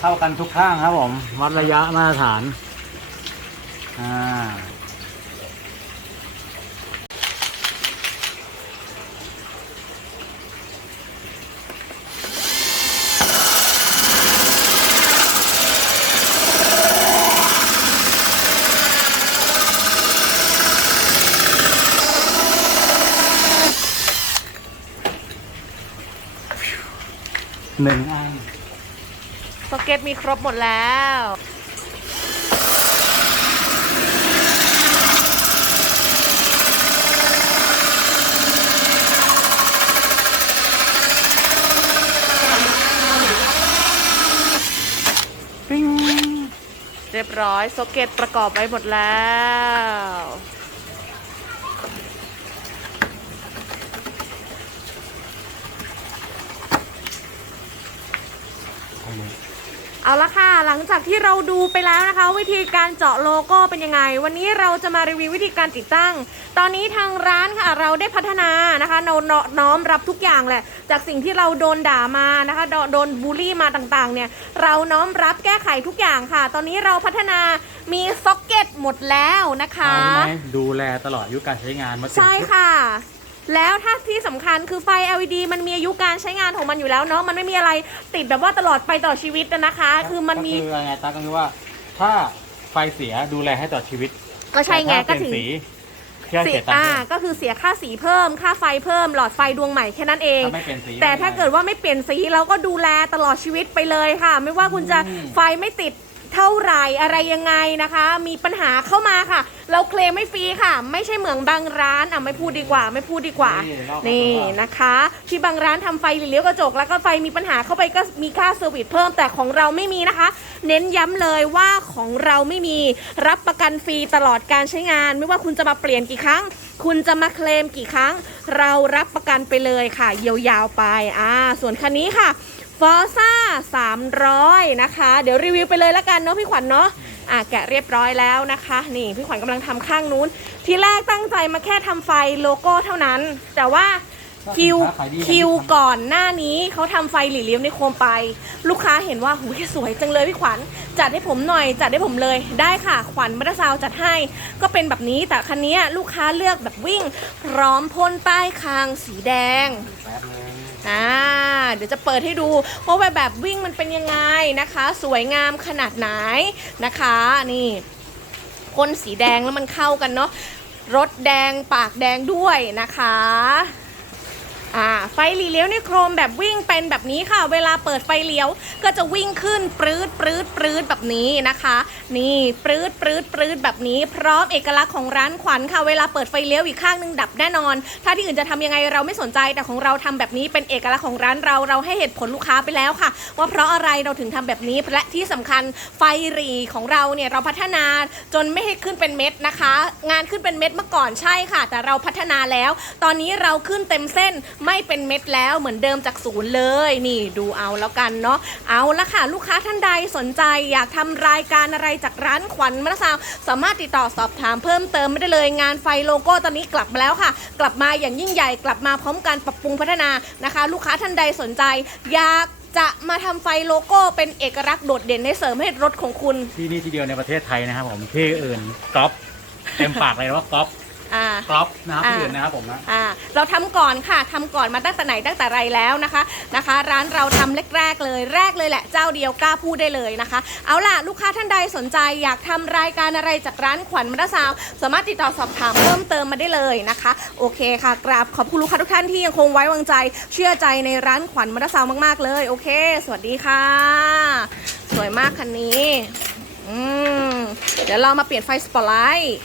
เท่ากันทุกข้างครับผม วัดระยะมาตรฐาน อ่า หนึ่งอัน สเก็ตมีครบหมดแล้วปิ้งเรียบร้อยสเก็ตประกอบไว้หมดแล้ว เอาละค่ะ หลังจากที่เราดูไปแล้วนะคะ วิธีการเจาะโลโก้เป็นยังไง วันนี้เราจะมารีวิววิธีการติดตั้ง ตอนนี้ทางร้านค่ะเราได้พัฒนานะคะเราเนาน้อมรับทุกอย่างแหละ จากสิ่งที่เราโดนด่ามานะคะโดโดนบูลลี่มาต่างๆเนี่ยเราน้อมรับแก้ไขทุกอย่างค่ะ ตอนนี้เราพัฒนามีซ็อกเก็ตหมดแล้วนะคะเอาไหมดูแลตลอดอายุการใช้งานมาถึงใช่ค่ะ แล้วถ้าที่สำคัญคือไฟ LED มันมีอายุการใช้งานของมันอยู่แล้วเนาะมันไม่มีอะไรติดแบบว่าตลอดไปตลอดชีวิตนะนะคะ คือมันมีก็คือไงตาก็คือว่า ถ้าไฟเสียดูแลให้ตลอดชีวิต ก็ใช่ไงแต่ก็ถ้าเปถึลี่ยงนสีแค่เสีเสียยตังอ่าค์ก็คือเสียค่าสีเพิ่ม ค่าไฟเพิ่ม หลอดไฟดวงใหม่แค่นั้นเองถ้าไม่เปลี่ยนสีแต่ถ้าเกิดว่าไม่เปลี่ยนสีเราก็ดูแลตลอดชีวิตไปเลยค่ะ ไม่ว่าคุณจะอืมไฟไม่ติด เท่าไหร่อะไรยังไงนะคะ มีปัญหาเข้ามาค่ะ เราเคลมไม่ฟรีค่ะ ไม่ใช่เหมืองบางร้านอะไม่พูดดีกว่า ไม่พูดดีกว่ารอบนี่ตัวนะคะ ที่บางร้านทำไฟหรือเลี้ยวกระจก แล้วก็ไฟมีปัญหาเข้าไปก็มีค่าเซอร์วิสเพิ่มแต่ของเราไม่มีนะคะ เน้นย้ำเลยว่าของเราไม่มีรับประกันฟรีตลอดการใช้งาน ไม่ว่าคุณจะมาเปลี่ยนกี่ครั้ง คุณจะมาเคลมกี่ครั้ง เรารับประกันไปเลยค่ะยาวๆไปอ่าส่วนคันนี้ค่ะ ฟอร์ซ่า300นะคะ เดี๋ยวรีวิวไปเลยละกันเนาะพี่ขวัญเนาะอะแกะเรียบร้อยแล้วนะคะ นี่พี่ขวัญกำลังทำข้างนู้น ทีแรกตั้งใจมาแค่ทำไฟโลโก้เท่านั้น แต่ว่าคิวถ้าขายดีคิวก่อนหน้านี้เขาทำไฟหลีเลี้ยวในโคมไป ลูกค้าเห็นว่าหูยสวยจังเลยพี่ขวัญจัดให้ผมหน่อยจัดให้ผมเลยได้ค่ะ ขวัญมัตซาวจัดให้ ก็เป็นแบบนี้แต่คันนี้ลูกค้าเลือกแบบวิ่ง พร้อมพ่นใต้คางสีแดงแป๊บนึงอ่า เดี๋ยวจะเปิดให้ดูว่าแบบแบบวิ่งมันเป็นยังไงนะคะ สวยงามขนาดไหนนะคะนี่พ่นสีแดงแล้วมันเข้ากันเนาะรถแดงปากแดงด้วยนะคะ อ่าไฟหลีเลี้ยวในโครมแบบวิ่งเป็นแบบนี้ค่ะ เวลาเปิดไฟเลี้ยวก็จะวิ่งขึ้นปรื๊ดปรื๊ดปรื๊ดแบบนี้นะคะ นี่ปรื๊ดปรื๊ดปรื๊ดแบบนี้ พร้อมเอกลักษณ์ของร้านขวัญค่ะ เวลาเปิดไฟเลี้ยวอีกข้างหนึงดับแน่นอน ถ้าที่อื่นจะทำยังไงเราไม่สนใจแต่ของเราทำแบบนี้เป็นเอกลักษณ์ของร้านเราเราให้เหตุผลลูกค้าไปแล้วค่ะ ว่าเพราะอะไรเราถึงทำแบบนี้และที่สำคัญไฟหรีของเราเนี่ยเราพัฒนาจนไม่ให้ขึ้นเป็นเม็ดนะคะ งานขึ้นเป็นเม็ดเมื่อก่อนใช่ค่ะ แต่เราพัฒนาแล้ว ตอนนี้เราขึ้นเต็มเส้นไม่เป็นเม็ดแล้วเหมือนเดิมจากศูนย์เลยนี่ดูเอาแล้วกันเนาะเอาละค่ะ ลูกค้าท่านใดสนใจอยากทำรายการอะไรจากร้านขวัญมรสาวสามารถติดต่อสอบถามเพิ่มเติมไม่ได้เลยงานไฟโลโก้ตอนนี้กลับมาแล้วค่ะ กลับมาอย่างยิ่งใหญ่กลับมาพร้อมการปรับปรุงพัฒนานะคะ ลูกค้าท่านใดสนใจ อยากจะมาทำไฟโลโก้เป็นเอกลักษณ์โดดเด่นให้เสริมให้รถของคุณ ที่นี่ที่เดียวในประเทศไทยนะครับผมที่อื่นก๊อปเต็มปากเลยว่าก๊อป อ่าก๊อปนะครับอ่าที่อื่นนะครับผมนะ อ่าเราทำก่อนค่ะทำก่อนมาตั้งแต่ไหนตั้งแต่ไรแล้วนะคะนะคะ ร้านเราทำแรกๆเลยแรกเลยแหละ เจ้าเดียวกล้าพูดได้เลยนะคะ เอาล่ะลูกค้าท่านใดสนใจอยากทำรายการอะไรจากร้านขวัญมรสาวสามารถติดต่อสอบถามเพิ่มเติมมาได้เลยนะคะ โอเคค่ะ กราบขอบคุณลูกค้าทุกท่านที่ยังคงไว้วางใจ เชื่อใจในร้านขวัญมรสาวมากๆเลย โอเค สวัสดีค่ะ สวยมากคันนี้อืมเดี๋ยวเรามาเปลี่ยนไฟสปอตไลท์